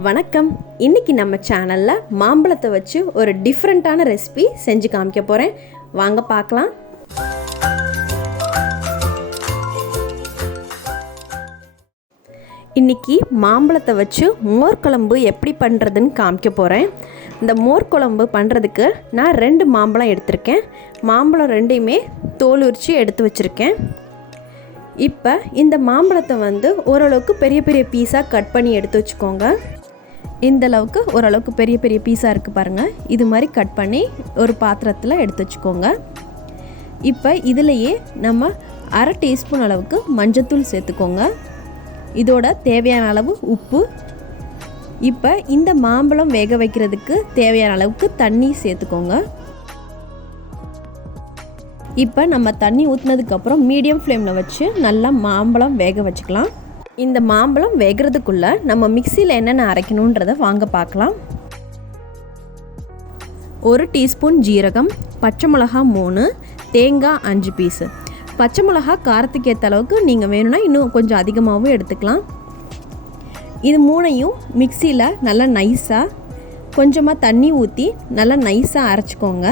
வணக்கம். இன்றைக்கி நம்ம சேனலில் மாம்பழத்தை வச்சு ஒரு டிஃப்ரெண்ட்டான ரெசிபி செஞ்சு காமிக்க போகிறேன். வாங்க பார்க்கலாம். இன்றைக்கி மாம்பழத்தை வச்சு மோர் குழம்பு எப்படி பண்ணுறதுன்னு காமிக்க போகிறேன். இந்த மோர் குழம்பு பண்ணுறதுக்கு நான் 2 மாம்பழம் எடுத்திருக்கேன். மாம்பழம் ரெண்டையுமே தோல் உரித்து எடுத்து வச்சுருக்கேன். இப்போ இந்த மாம்பழத்தை ஓரளவுக்கு பெரிய பெரிய பீஸாக கட் பண்ணி எடுத்து வச்சுக்கோங்க. இந்த அளவுக்கு ஓரளவுக்கு பெரிய பெரிய பீஸாக இருக்குது பாருங்கள். இது மாதிரி கட் பண்ணி ஒரு பாத்திரத்தில் எடுத்து வச்சுக்கோங்க. இப்போ இதிலையே நம்ம 1/2 டீஸ்பூன் அளவுக்கு மஞ்சத்தூள் சேர்த்துக்கோங்க. இதோட தேவையான அளவு உப்பு. இப்போ இந்த மாம்பழம் வேக வைக்கிறதுக்கு தேவையான அளவுக்கு தண்ணி சேர்த்துக்கோங்க. இப்போ நம்ம தண்ணி ஊற்றினதுக்கப்புறம் மீடியம் ஃப்ளேமில் வச்சு நல்லா மாம்பழம் வேக வச்சுக்கலாம். இந்த மாம்பழம் வேகிறதுக்குள்ளே நம்ம மிக்சியில் என்னென்ன அரைக்கணுன்றதை வாங்க பார்க்கலாம். 1 டீஸ்பூன் ஜீரகம், பச்சை மிளகா 3, தேங்காய் 5 பீஸு. பச்சை மிளகா காரத்துக்கு ஏற்ற அளவுக்கு நீங்கள் வேணும்னா இன்னும் கொஞ்சம் அதிகமாகவும் எடுத்துக்கலாம். இது 3ஐயும் மிக்சியில் நல்லா நைஸாக கொஞ்சமாக தண்ணி ஊற்றி நல்லா நைஸாக அரைச்சிக்கோங்க.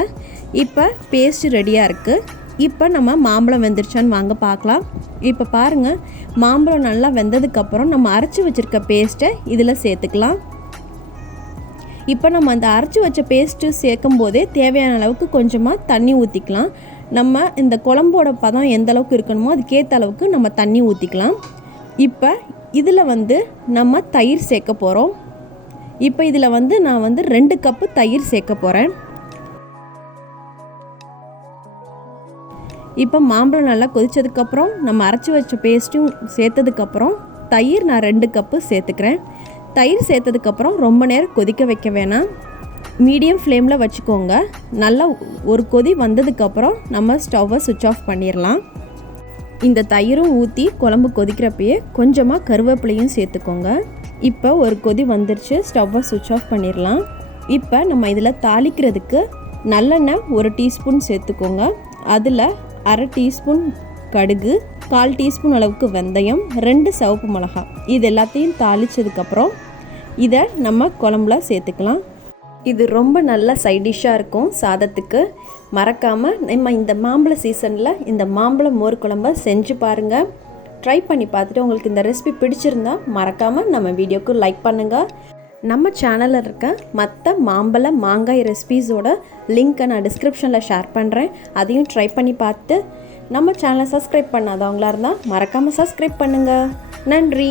இப்போ பேஸ்ட்டு ரெடியாக இருக்குது. இப்போ நம்ம மாம்பழம் வெந்துருச்சான்னு வாங்க பார்க்கலாம். இப்போ பாருங்கள், மாம்பழம் நல்லா வெந்ததுக்கப்புறம் நம்ம அரைச்சி வச்சுருக்க பேஸ்ட்டை இதில் சேர்த்துக்கலாம். இப்போ நம்ம அந்த அரைச்சி வச்ச பேஸ்ட்டு சேர்க்கும் போதே தேவையான அளவுக்கு கொஞ்சமாக தண்ணி ஊற்றிக்கலாம். நம்ம இந்த குழம்போட பதம் எந்த அளவுக்கு இருக்கணுமோ அதுக்கேற்ற அளவுக்கு நம்ம தண்ணி ஊற்றிக்கலாம். இப்போ இதில் நம்ம தயிர் சேர்க்க போகிறோம். இப்போ இதில் நான் 2 கப்பு தயிர் சேர்க்க போகிறேன். இப்போ மாம்பழம் நல்லா கொதித்ததுக்கப்புறம் நம்ம அரைச்சி வச்ச பேஸ்ட்டும் சேர்த்ததுக்கப்புறம் தயிர் நான் 2 கப்பு சேர்த்துக்கிறேன். தயிர் சேர்த்ததுக்கப்புறம் ரொம்ப நேரம் கொதிக்க வைக்க வேணாம், மீடியம் ஃப்ளேமில் வச்சுக்கோங்க. நல்லா ஒரு கொதி வந்ததுக்கப்புறம் நம்ம ஸ்டவ்வை சுவிட்ச் ஆஃப் பண்ணிடலாம். இந்த தயிரும் ஊற்றி குழம்பு கொதிக்கிறப்பயே கொஞ்சமாக கருவேப்பிலையும் சேர்த்துக்கோங்க. இப்போ ஒரு கொதி வந்துருச்சு, ஸ்டவ்வை சுவிட்ச் ஆஃப் பண்ணிடலாம். இப்போ நம்ம இதில் தாளிக்கிறதுக்கு நல்லெண்ணெய் 1 டீஸ்பூன் சேர்த்துக்கோங்க. அதில் 1/2 டீஸ்பூன் கடுகு, 1/4 டீஸ்பூன் அளவுக்கு வெந்தயம், 2 சிவப்பு மிளகாய், இது எல்லாத்தையும் தாளித்ததுக்கப்புறம் இதை நம்ம குழம்புல சேர்த்துக்கலாம். இது ரொம்ப நல்ல சைட் டிஷ்ஷாக இருக்கும் சாதத்துக்கு. மறக்காமல் நம்ம இந்த மாம்பழ சீசனில் இந்த மாம்பழ மோர் குழம்பை செஞ்சு பாருங்கள். ட்ரை பண்ணி பார்த்துட்டு உங்களுக்கு இந்த ரெசிபி பிடிச்சிருந்தா மறக்காமல் நம்ம வீடியோக்கு லைக் பண்ணுங்கள். நம்ம சேனலில் இருக்க மற்ற மாம்பழ மாங்காய் ரெசிபீஸோட லிங்க்கை நான் டிஸ்கிரிப்ஷனில் ஷேர் பண்ணுறேன். அதையும் ட்ரை பண்ணி பார்த்து நம்ம சேனலை சப்ஸ்கிரைப் பண்ணாதவங்களா இருந்தால் மறக்காமல் சப்ஸ்கிரைப் பண்ணுங்கள். நன்றி.